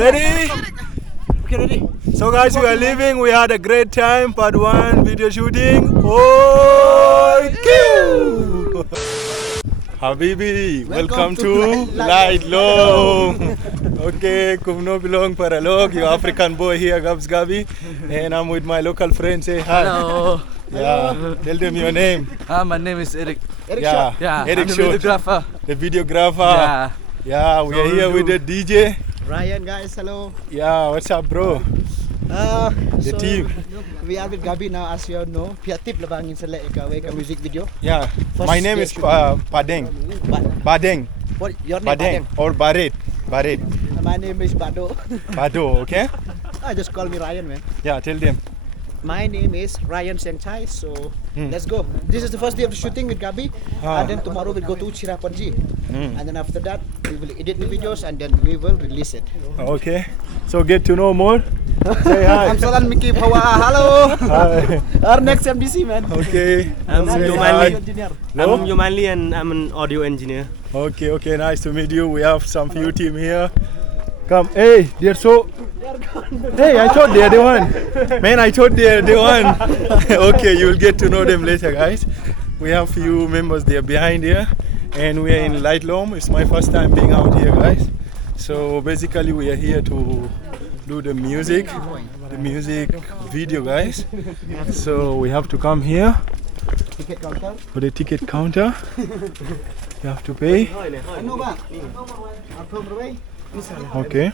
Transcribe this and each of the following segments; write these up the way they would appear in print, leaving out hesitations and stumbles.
Ready? Okay, ready. So guys, we are leaving. We had a great time. Part 1 video shooting. Oh, Habibi, welcome to laitlum. Okay, kumno bilong paralog. Your African boy here, Gabs Gabi, and I'm with my local friend. Say hi. Hello. Yeah, tell them your name. My name is Eric. Yeah, I'm the videographer. The videographer. Yeah, we are here with the DJ. Ryan, guys, hello. Yeah, what's up, bro? The team. We are with Gabi now, as you all know. Piatip labangin sa a music video. Yeah, my name is Badeng. Badeng. What your name? Badeng or Baret. Baret. My name is Bado. Bado, okay? Just call me Ryan, man. Yeah, tell them. My name is Ryan Senchai, so let's go. This is the first day of the shooting with Gabi, and then tomorrow we'll go to Cherrapunji, and then after that we will edit the videos and then we will release it. Okay, so get to know more. Say hi. I'm Salan Miki Pawa. Hello. Hi. Our next MDC, man. Okay. I'm Yomanli and I'm an audio engineer. Okay, nice to meet you. We have some few team here. Come, hey, they're so. Hey, I thought they're the one. Man, I thought they're the one. Okay, you'll get to know them later, guys. We have few members there behind here, and we are in laitlum. It's my first time being out here, guys. So basically, we are here to do the music video, guys. So we have to come here for the ticket counter. You have to pay. Okay.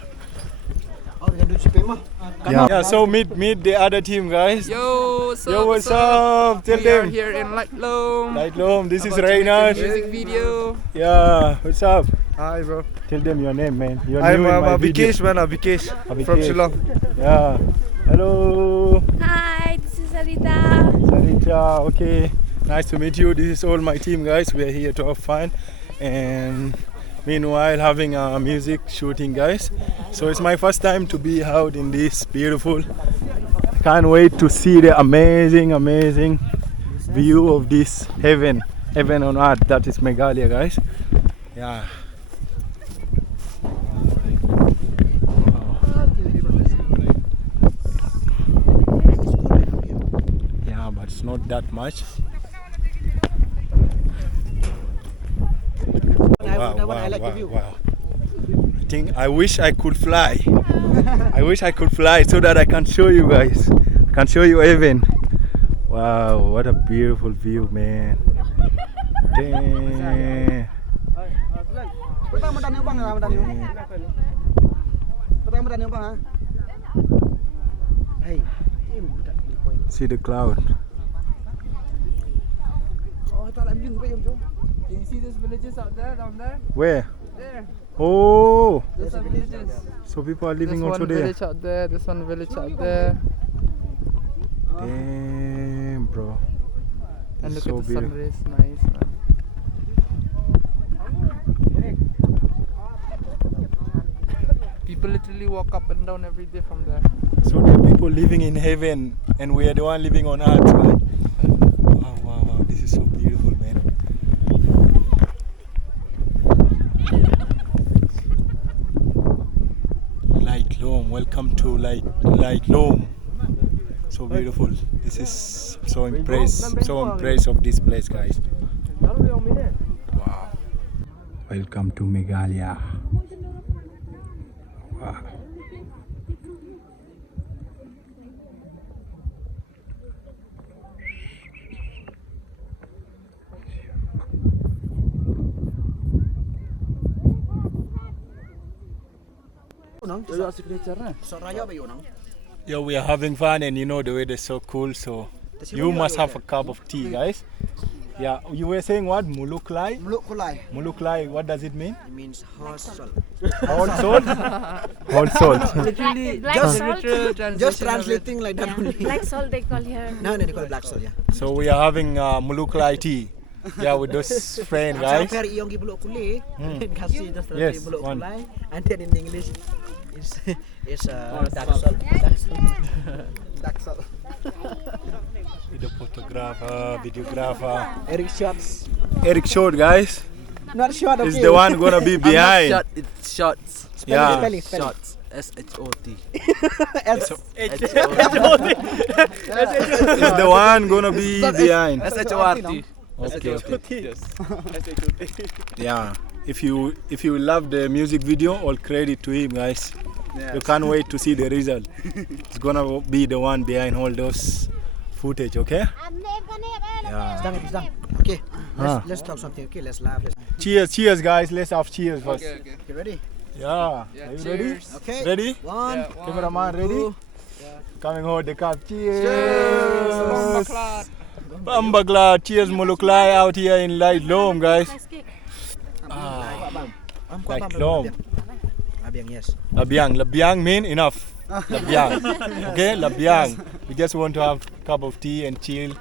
Yeah, so meet the other team, guys. Yo, What's up? Tell We them. are here in Laitlum. Laitlum, this is About to make a Reynard. music video. Yeah, what's up? Hi, bro. Tell them your name, man. You're I'm new in my video. Abhikesh, man. Abhikesh from Shillong. Yeah. Hello. Hi, this is Sarita. Sarita, okay. Nice to meet you. This is all my team, guys. We are here to have fun and meanwhile having a music shooting, guys. So it's my first time to be out in this beautiful. Can't wait to see the amazing view of this heaven on earth. That is Meghalaya, guys. Yeah. Yeah, but it's not that much. Wow. I wish I could fly. I wish I could fly so that I can show you guys. I can show you heaven. Wow, what a beautiful view, man. Damn. See the cloud. Can you see those villages out there, down there? Where? There. Oh, Those are villages. so people are living There's also one there. village out there, there's one village out there. Damn, bro. And It's look so at the sun beautiful. rays, nice, man. People literally walk up and down every day from there. So there are people living in heaven and we are the one living on earth, right? Wow, this is so beautiful, man. Laitlum, welcome to Laitlum. So beautiful. This is so impressed of this place, guys. Wow. Welcome to Meghalaya. Wow. Yeah, we are having fun and you know the weather is so cool, so you must have a cup of tea, guys. Yeah, you were saying what? Muluklai? Muluklai, what does it mean? It means hot salt. Hot salt? Hot salt. Literally, Black salt? Just translating like that only. Black salt they call here. No, they call it black salt, yeah. So we are having Muluklai tea. Yeah, with those friends, guys. Khasi just Yes, buluk one. kulai, and then in English it's dark salt. Dark salt. With the photographer, videographer. Eric shots. Eric short, guys. Not short, okay. Is the one gonna be behind. Shot, it's shots. Yeah. Spelling. Shots. SHOT. S- Is the one gonna be behind? SHORT. Okay. Yes. Yeah. If you love the music video, all credit to him, guys. You can't wait to see the result. It's gonna be the one behind all those footage, okay? Yeah. It's done. Okay, let's talk something. Okay, let's laugh. Cheers, guys. Let's have cheers first. Okay. You ready? Yeah. Yeah, Are you cheers. Okay. ready? Ready? One. Yeah, Cameraman ready? Yeah. Coming hold the cup. Cheers. Cheers. Baklat. Bambagla. Cheers, Muluklai out here in laitlum, guys. Laitlum. Abang, yes. Labiang mean enough. Labiang. Okay, labiang. We just want to have a cup of tea and chill,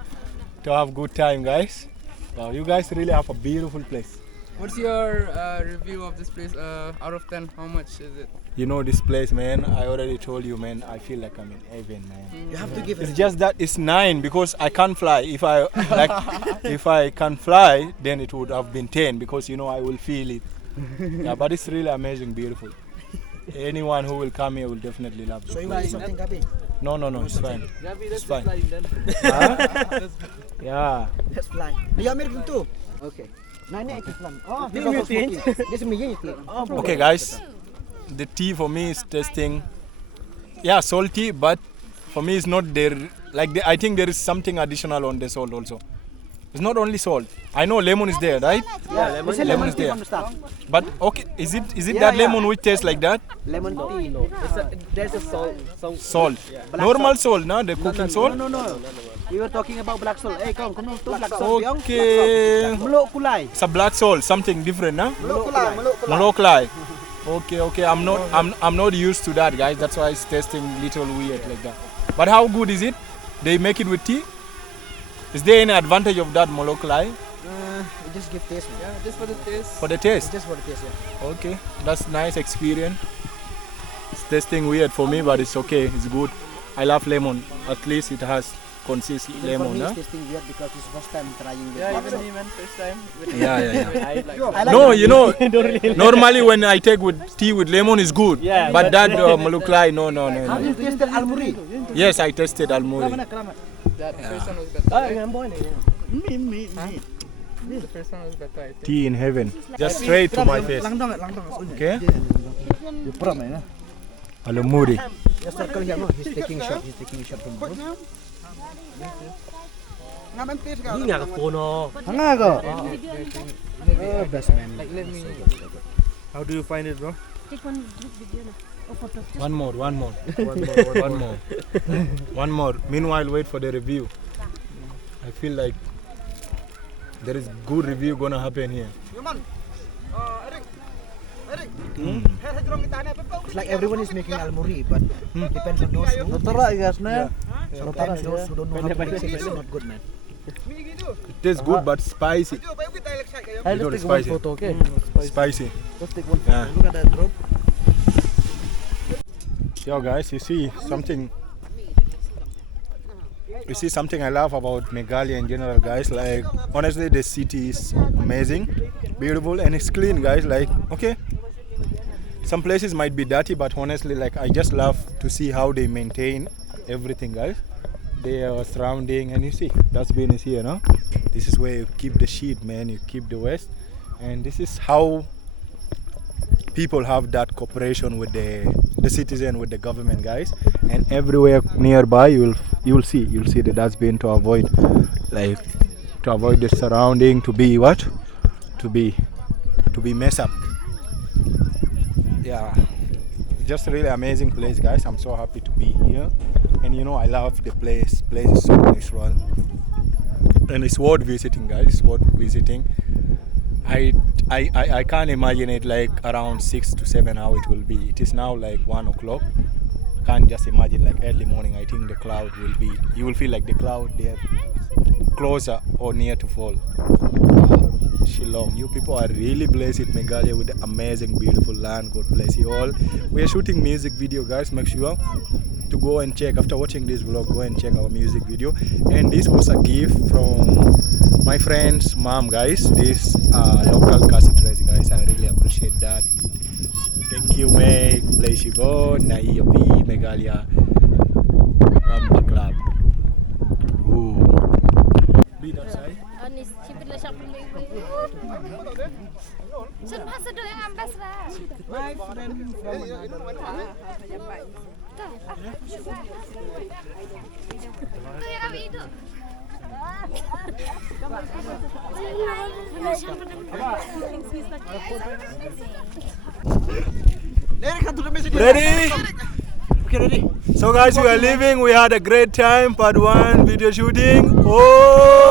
to have good time, guys. Wow, you guys really have a beautiful place. What's your review of this place? Out of 10, how much is it? You know this place, man. I already told you, man. I feel like I'm in heaven, man. You have to give It's it. just that it's 9 because I can't fly. If I can fly, then it would have been 10 because you know I will feel it. Yeah, but it's really amazing, beautiful. Anyone who will come here will definitely love So it. you want something, Gabi? No, it's fine. It's fine. Yeah. Let's fly. Do you American too? Okay. Oh, this is me. Oh, bro. Okay, guys. The tea for me is tasting, yeah, salty, but for me it's not there. I think there is something additional on the salt also. It's not only salt. I know lemon is there, right? Yeah, Lemon is there. from the start. But okay, is it Yeah, that yeah. lemon which tastes like that? Lemon tea. There's a salt. Salt. Normal salt, no? The cooking salt? No. We were talking about black salt. Hey, come on, black salt. Okay. Meluk kulai. It's a black salt, something different, no? Meluk kulai. Moloklai. Okay. I'm not used to that, guys. That's why it's tasting little weird like that. But how good is it? They make it with tea? Is there any advantage of that moloklai? We just give taste, man. Yeah, just for the taste. For the taste? Just for the taste, yeah. Okay, that's nice experience. It's tasting weird for me, but it's okay. It's good. I love lemon. At least it has consist For lemon, me, huh? it's tasting weird because it's first time trying with Yeah, black even salt. me, man, first time. Yeah. I like No, it. you know, normally when I take with tea with lemon, it's good. Yeah, But that moloklai, no. Have you tasted almuri? Yes, I tasted almuri. That first one was better. The first one was better, I think. Tea in heaven. Just straight to my face. Okay? Almuri. Just circle here, no? He's taking shot. He's taking a shot from both. Ini nggak ke phone Oh, best man. Like, let me. How do you find it, bro? Take one group video na. Oh, photo. One more. Meanwhile, wait for the review. I feel like there is good review gonna happen here. It's like everyone is making almuri, but depends on those who. Sometimes those who don't know how to make it, it's not good, man. It tastes good but spicy. Little spicy. okay? Spicy. Let's take one Yeah. Look at that drop. Yo guys, you see something I love about Meghalaya in general, guys. Like honestly, the city is amazing, beautiful, and it's clean, guys. Like okay, some places might be dirty, but honestly, like I just love to see how they maintain everything, guys. Their surrounding, and you see dustbin is here, no? This is where you keep the shit, man. You keep the waste, and this is how people have that cooperation with the citizen, with the government, guys. And everywhere nearby you will see the dustbin to avoid the surrounding to be what to be messed up. Yeah, just really amazing place, guys. I'm so happy to be here, and you know I love the place is so natural, and it's worth visiting, guys. It's worth visiting. I can't imagine it like around 6 to 7 how it will be. It is now like 1 o'clock. Can't just imagine like early morning. I think the cloud will be, you will feel like the cloud there closer or near to fall. Shillong, you people are really blessed with Meghalaya, with the amazing beautiful land. God bless you all. We are shooting music video, guys. Make sure to go and check, after watching this vlog, go and check our music video. And this was a gift from my friend's mom, guys. This local khasi dress, guys. I really appreciate that. Thank you. you, mate. Bless you, boy. Na hiyo pi Meghalaya Mamba Club. Ooh. Been outside. Ni sipil siya pun Sen ambassador yang ambassador. My friend Tu yang kami itu. Ready? Okay, ready. So guys, we are leaving. We had a great time. Part 1 video shooting. Oh!